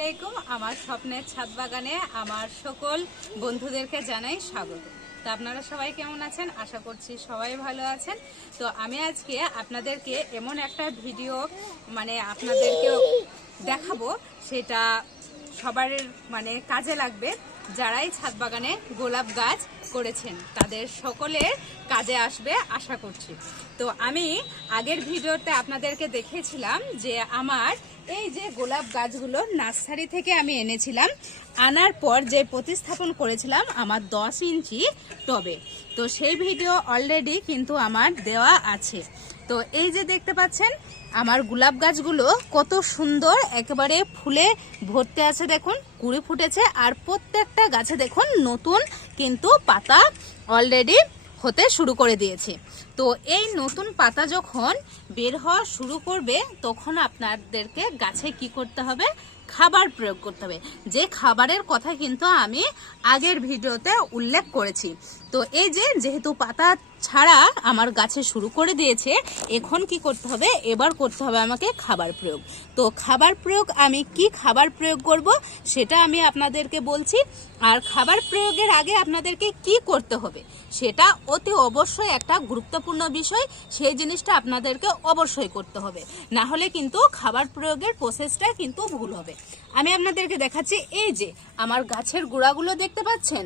আলাইকুম। আমার স্বপ্নের ছাদ বাগানে আমার সকল বন্ধুদেরকে জানাই স্বাগত। তো আপনারা সবাই কেমন আছেন? আশা করছি সবাই ভালো আছেন। তো আমি আজকে আপনাদেরকে এমন একটা ভিডিও আপনাদেরকে দেখাবো, সেটা সবার কাজে লাগবে। যারাই ছাদ বাগানে গোলাপ গাছ করেছেন তাদের সকলের কাজে আসবে আশা করছি। তো আমি আগের ভিডিওতে আপনাদেরকে দেখিয়েছিলাম যে আমার এই যে গোলাপ গাছগুলো নার্সারি থেকে আমি এনেছিলাম, আনার পর যে প্রতিস্থাপন করেছিলাম আমার 10 ইঞ্চি টবে। তো সেই ভিডিও অলরেডি কিন্তু আমার দেওয়া আছে। তো এই যে দেখতে পাচ্ছেন আমার গোলাপ গাছগুলো কত সুন্দর, একেবারে ফুলে ভর্তি আছে, দেখুন কুড়ি ফুটেছে। আর প্রত্যেকটা গাছে দেখুন নতুন কিন্তু পাতা অলরেডি হতে শুরু করে দিয়েছে। তো এই নতুন পাতা যখন বের হওয়া শুরু করবে তখন আপনাদেরকে গাছে কি করতে হবে? খাবার প্রয়োগ করতে হবে, যে খাবারের কথা কিন্তু আমি আগের ভিডিওতে উল্লেখ করেছি। তো এই যে যেহেতু পাতা ছাড়া আমার গাছে শুরু করে দিয়েছে, এখন কি করতে হবে? এবার করতে হবে আমাকে খাবার প্রয়োগ। তো খাবার প্রয়োগ আমি কি খাবার প্রয়োগ করব সেটা আমি আপনাদেরকে বলছি। আর খাবার প্রয়োগের আগে আপনাদেরকে কি করতে হবে সেটা অতি অবশ্যই একটা গুরুত্বপূর্ণ বিষয়। সেই জিনিসটা আপনাদেরকে অবশ্যই করতে হবে, না হলে কিন্তু খাবার প্রয়োগের প্রসেসটা কিন্তু ভুল হবে। আমি আপনাদেরকে দেখাচ্ছি। এই যে আমার গাছের গোড়াগুলো দেখতে পাচ্ছেন,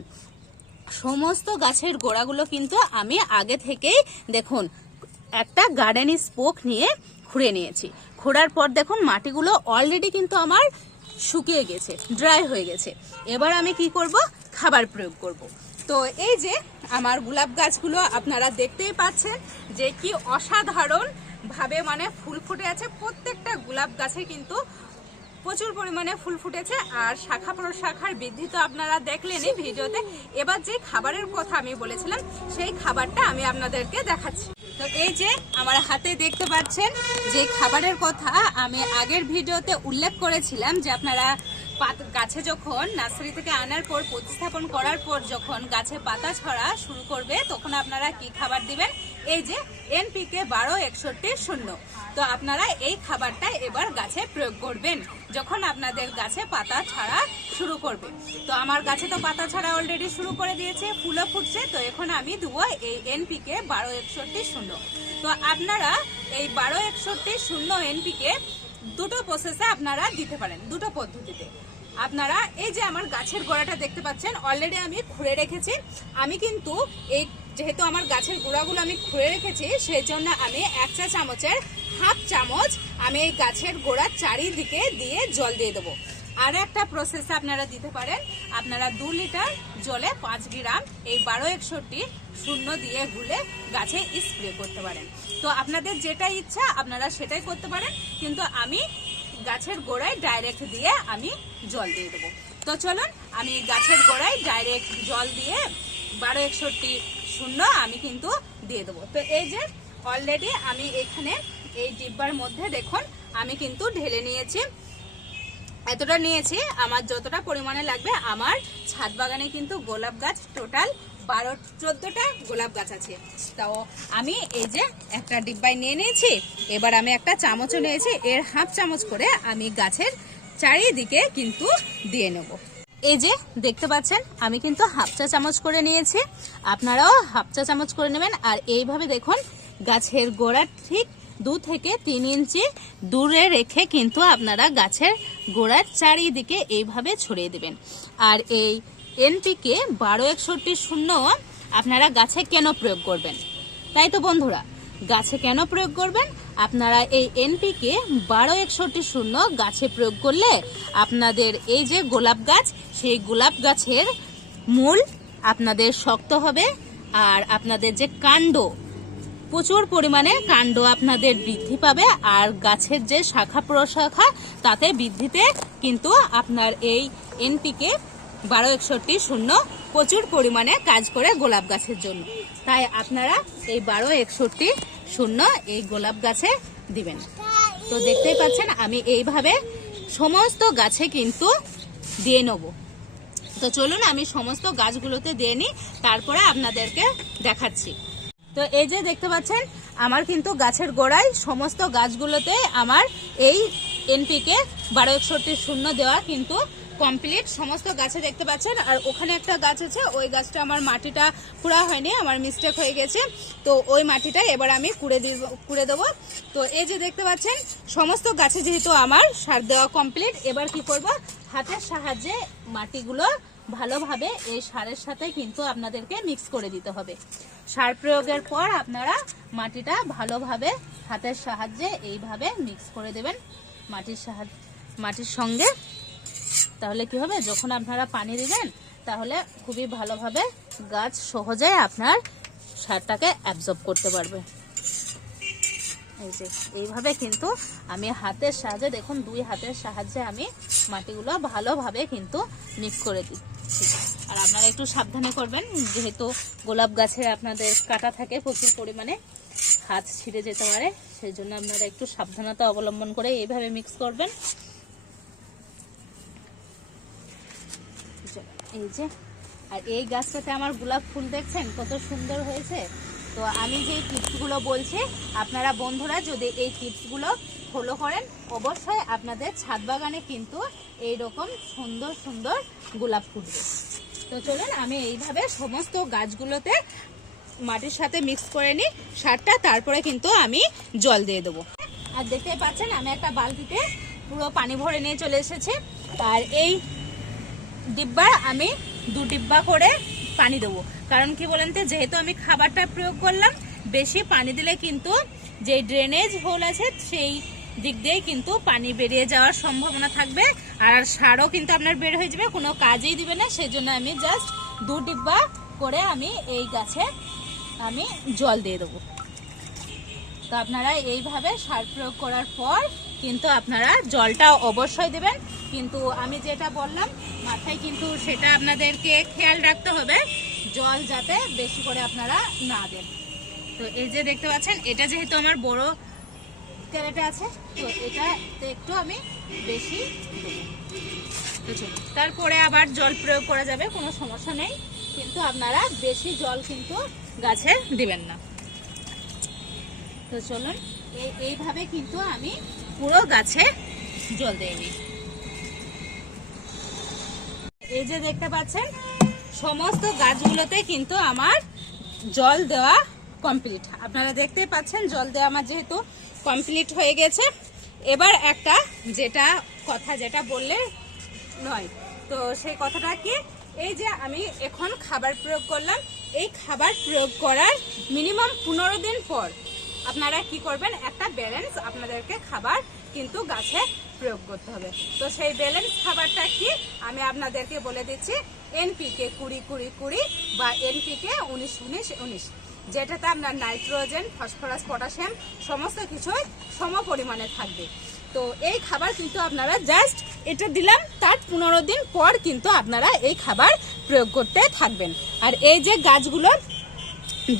সমস্ত গাছের গোড়াগুলো কিন্তু আমি আগে থেকেই দেখুন একটা গার্ডেন স্পোক নিয়ে খুঁড়ে নিয়েছি। খোঁড়ার পর দেখুন মাটিগুলো অলরেডি কিন্তু আমার শুকিয়ে গেছে, ড্রাই হয়ে গেছে। এবার আমি কি করব? খাবার প্রয়োগ করব। তো এই যে আমার গোলাপ গাছগুলো আপনারা দেখতেই পাচ্ছেন যে কি অসাধারণ ভাবে ফুল ফুটে আছে। প্রত্যেকটা গোলাপ গাছে কিন্তু প্রচুর পরিমাণে ফুল ফুটেছে। আর শাখা প্রশাখার বৃদ্ধি তো আপনারা দেখলেনই ভিডিওতে। এবার যে খাবারের কথা আমি বলেছিলাম সেই খাবারটা আমি আপনাদেরকে দেখাচ্ছি। তো এই যে আমার হাতে দেখতে পাচ্ছেন যে খাবারের কথা আমি আগের ভিডিওতে উল্লেখ করেছিলাম, যে আপনারা গাছে যখন নার্সারি থেকে আনার পর প্রতিস্থাপন করার পর যখন গাছে পাতা ছড়া শুরু করবে তখন আপনারা কি খাবার দিবেন? এই যে NPK 12-61-0। তো আপনারা এই খাবারটা এবার গাছে প্রয়োগ করবেন যখন আপনাদের গাছে পাতা ছাড়া শুরু করবে। তো আমার গাছে তো পাতা ছাড়া অলরেডি শুরু করে দিয়েছে, ফুলও ফুটছে। তো এখন আমি দেবো এই NPK 12-61-0। তো আপনারা এই 12-61-0 NPK দুটো প্রসেসে আপনারা দিতে পারেন, দুটো পদ্ধতিতে। আপনারা এই যে আমার গাছের গোড়াটা দেখতে পাচ্ছেন অলরেডি আমি খুঁড়ে রেখেছি। আমি কিন্তু এই যেহেতু আমার গাছের গোড়াগুলো আমি খুঁড়ে রেখেছি সেই জন্য আমি 1 চা চামচের হাফ চামচ আমি এই গাছের গোড়ার চারিদিকে দিয়ে জল দিয়ে দেবো। আর একটা প্রসেসে আপনারা দিতে পারেন, আপনারা 2 লিটার জলে 5 গ্রাম এই 12-61-0 দিয়ে গুলে গাছে স্প্রে করতে পারেন। তো আপনাদের যেটা ইচ্ছা আপনারা সেটাই করতে পারেন, কিন্তু আমি গাছের গোড়ায় ডাইরেক্ট দিয়ে আমি জল দিয়ে দেবো। তো চলুন আমি গাছের গোড়ায় ডাইরেক্ট জল দিয়ে 12-61-0 আমি কিন্তু দিয়ে দেবো। তো এই যে অলরেডি আমি এখানে এই ডিব্বার মধ্যে দেখুন আমি কিন্তু ঢেলে নিয়েছি। এতটা নিয়েছি, আমার যতটা পরিমাণে লাগবে। আমার ছাদ বাগানে কিন্তু গোলাপ গাছ টোটাল 12-14টা গোলাপ গাছ আছে। তো আমি এই যে একটা ডিব্বায় নিয়ে নিয়েছি। এবার আমি একটা চামচও নিয়েছি, এর হাফ চামচ করে আমি গাছের চারিদিকে কিন্তু দিয়ে নেব। এই যে দেখতে পাচ্ছেন আমি কিন্তু হাফ চা চামচ করে নিয়েছি, আপনারাও হাফ চা চামচ করে নেবেন। আর এইভাবে দেখুন গাছের গোড়া ঠিক 2 থেকে 3 ইঞ্চি দূরে রেখে কিন্তু আপনারা গাছের গোড়ার চারিদিকে এইভাবে ছড়িয়ে দেবেন। আর এই NPK 12-61-0 আপনারা গাছে কেন প্রয়োগ করবেন? তাই তো বন্ধুরা, গাছে কেন প্রয়োগ করবেন? আপনারা এই NPK 12-61-0 গাছে প্রয়োগ করলে আপনাদের এই যে গোলাপ গাছ, সেই গোলাপ গাছের মূল আপনাদের শক্ত হবে। আর আপনাদের যে কাণ্ড, প্রচুর পরিমাণে কাণ্ড আপনাদের বৃদ্ধি পাবে। আর গাছের যে শাখা প্রশাখা তাতে বৃদ্ধিতে কিন্তু আপনার এই NPK 12-61-0 প্রচুর পরিমাণে কাজ করে গোলাপ গাছের জন্য। তাই আপনারা এই 12-61-0 এই গোলাপ গাছে দিবেন। তো দেখতেই পাচ্ছেন আমি এইভাবে সমস্ত গাছে কিন্তু দিয়ে নেব। তো চলুন আমি সমস্ত গাছগুলোতে দিয়ে নিই, তারপরে আপনাদেরকে দেখাচ্ছি। তো এই যে দেখতে পাচ্ছেন আমার কিন্তু গাছের গোড়ায় সমস্ত গাছগুলোতে আমার এই এনপিকে 1261 দেওয়া কিন্তু কমপ্লিট সমস্ত গাছে দেখতে পাচ্ছেন। আর ওখানে একটা গাছ আছে, ওই গাছটা আমার মাটিটা কুড়া হয়নি, আমার মিস্টেক হয়ে গেছে, তো ওই মাটিটা এবার আমি কুড়ে দেবো। তো এই যে দেখতে পাচ্ছেন সমস্ত গাছে যেহেতু আমার সার দেওয়া কমপ্লিট, এবার কি করব, হাতের সাহায্যে মাটিগুলো ভালোভাবে এই সারের সাথে কিন্তু আপনাদেরকে মিক্স করে দিতে হবে। সার প্রয়োগের পর আপনারা মাটিটা ভালোভাবে হাতের সাহায্যে এইভাবে মিক্স করে দেবেন মাটির সঙ্গে। তাহলে কি হবে, যখন আপনারা পানি দিবেন তাহলে খুবই ভালোভাবে গাছ সহজে আপনার সারটাকে অ্যাবজর্ব করতে পারবে। এই যে এইভাবে কিন্তু আমি হাতের সাহায্যে, দেখুন 2 হাতের সাহায্যে আমি মাটিগুলো ভালোভাবে কিন্তু মিক্স করে দিচ্ছি। আর আপনারা একটু সাবধানে করবেন, যেহেতু গোলাপ গাছে আপনাদের কাঁটা থাকে প্রচুর পরিমাণে, হাত ছিঁড়ে যেতে পারে, সেই জন্য আপনারা একটু সাবধানতা অবলম্বন করে এইভাবে মিক্স করবেন। এই যে, আর এই গাছটাতে আমার গোলাপ ফুল দেখছেন কত সুন্দর হয়েছে। তো আমি যে টিপসগুলো বলছি, আপনারা বন্ধুরা যদি এই টিপসগুলো ফলো করেন, অবশ্যই আপনাদের ছাদ বাগানে কিন্তু এইরকম সুন্দর সুন্দর গোলাপ ফুটবে। তো চলুন আমি এইভাবে সমস্ত গাছগুলোতে মাটির সাথে মিক্স করে নিই সারটা, তারপরে কিন্তু আমি জল দিয়ে দেবো। আর দেখতে পাচ্ছেন আমি একটা বালতিতে পুরো পানি ভরে নিয়ে চলে এসেছি। আর এই ডিব্বা আমি 2 ডিব্বা করে পানি দেবো, কারণ কি বলেন তো, যেহেতু আমি খাবারটা প্রয়োগ করলাম, বেশি পানি দিলে কিন্তু যে ড্রেনেজ হোল আছে সেই দিক দিয়ে কিন্তু পানি বেরিয়ে যাওয়ার সম্ভাবনা থাকবে, আর সারও কিন্তু আপনার বের হয়ে যাবে, কোনো কাজেই দিবে না। সেজন্য আমি জাস্ট 2 ডিব্বা করে আমি এই গাছে আমি জল দিয়ে দেবো। তো আপনারা এইভাবে সার প্রয়োগ করার পর কিন্তু আপনারা জলটা অবশ্যই দেবেন, কিন্তু আমি যেটা বললাম মাথায় কিন্তু সেটা আপনাদেরকে খেয়াল রাখতে হবে, জল যাতে বেশি করে আপনারা না দেন। তো এই যে দেখতে পাচ্ছেন, এটা যেহেতু আমার বড় ক্যারেটে আছে, তো এটা একটু আমি বেশি দেবো। তারপরে আবার জল প্রয়োগ করা যাবে, কোনো সমস্যা নেই, কিন্তু আপনারা বেশি জল কিন্তু গাছে দিবেন না। তো চলুন এইভাবে কিন্তু আমি পুরো গাছে জল দিয়ে দিই। এই যে দেখতে পাচ্ছেন সমস্ত গাছগুলোতে কিন্তু আমার জল দেওয়া কমপ্লিট। আপনারা দেখতেই পাচ্ছেন জল দেওয়া আমার যেহেতু কমপ্লিট হয়ে গেছে। এবার একটা যেটা বললে নয়, তো সেই কথাটা কি, এই যে আমি এখন খাবার প্রয়োগ করলাম, এই খাবার প্রয়োগ করার মিনিমাম 15 দিন পর আপনারা কি করবেন, একটা ব্যালেন্স আপনাদেরকে খাবার কিন্তু গাছে প্রয়োগ করতে হবে। তো সেই ব্যালেন্স খাবারটা কি আমি আপনাদেরকে বলে দিচ্ছি, এনপিকে 20-20-20 বা এনপিকে 19-19-19, যেটাতে আপনার নাইট্রোজেন, ফসফরাস, পটাশিয়াম সমস্ত কিছুই সম পরিমাণে থাকবে। তো এই খাবার কিন্তু আপনারা জাস্ট এটা দিলাম, তার 15 দিন পর কিন্তু আপনারা এই খাবার প্রয়োগ করতে থাকবেন। আর এই যে গাছগুলো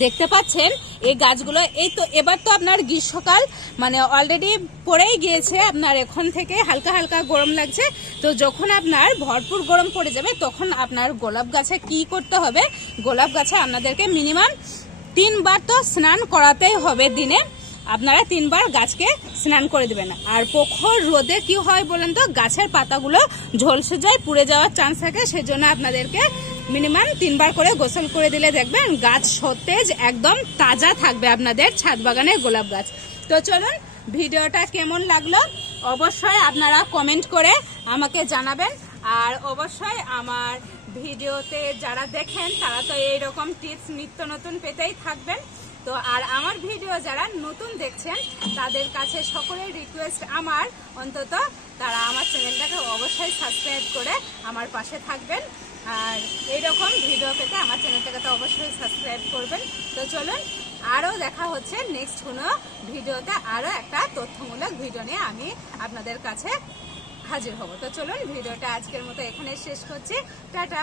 দেখতে পাচ্ছেন, এই গাছগুলো এই তো এবার তো আপনার গ্রীষ্মকাল মানে অলরেডি পড়েই গিয়েছে, আপনার এখন থেকে হালকা হালকা গরম লাগছে। তো যখন আপনার ভরপুর গরম পড়ে যাবে, তখন আপনার গোলাপ গাছে কি করতে হবে, গোলাপ গাছে আপনাদেরকে মিনিমাম 3 বার তো স্নান করাতেই হবে দিনে। আপনারা 3 বার গাছকে স্নান করে দেবেন। আর প্রখর রোদে কি হয় বলেন তো, গাছের পাতাগুলো ঝলসে যায়, পুড়ে যাওয়ার চান্স থাকে, সেজন্য আপনাদেরকে মিনিমাম 3 বার করে গোসল করে দিলে দেখবেন গাছ সতেজ একদম তাজা থাকবে আপনাদের ছাদ বাগানের গোলাপ গাছ। তো চলুন ভিডিওটা কেমন লাগলো অবশ্যই আপনারা কমেন্ট করে আমাকে জানাবেন। আর অবশ্যই আমার ভিডিওতে যারা দেখেন তারা তো এইরকম টিপস নিত্য নতুন পেতেই থাকবেন। তো আর আমার ভিডিও যারা নতুন দেখছেন তাদের কাছে সকলের রিকোয়েস্ট আমার, অন্তত তারা আমার চ্যানেলটাকে অবশ্যই সাবস্ক্রাইব করে আমার পাশে থাকবেন। আর এইরকম ভিডিও পেতে আমার চ্যানেলটাকে তো অবশ্যই সাবস্ক্রাইব করবেন। তো চলুন আরও দেখা হচ্ছে নেক্সট কোনো ভিডিওতে, আরও একটা তথ্যমূলক ভিডিও নিয়ে আমি আপনাদের কাছে হাজির হব। তো চলুন ভিডিওটা আজকের মতো এখানে শেষ করছি, টাটা।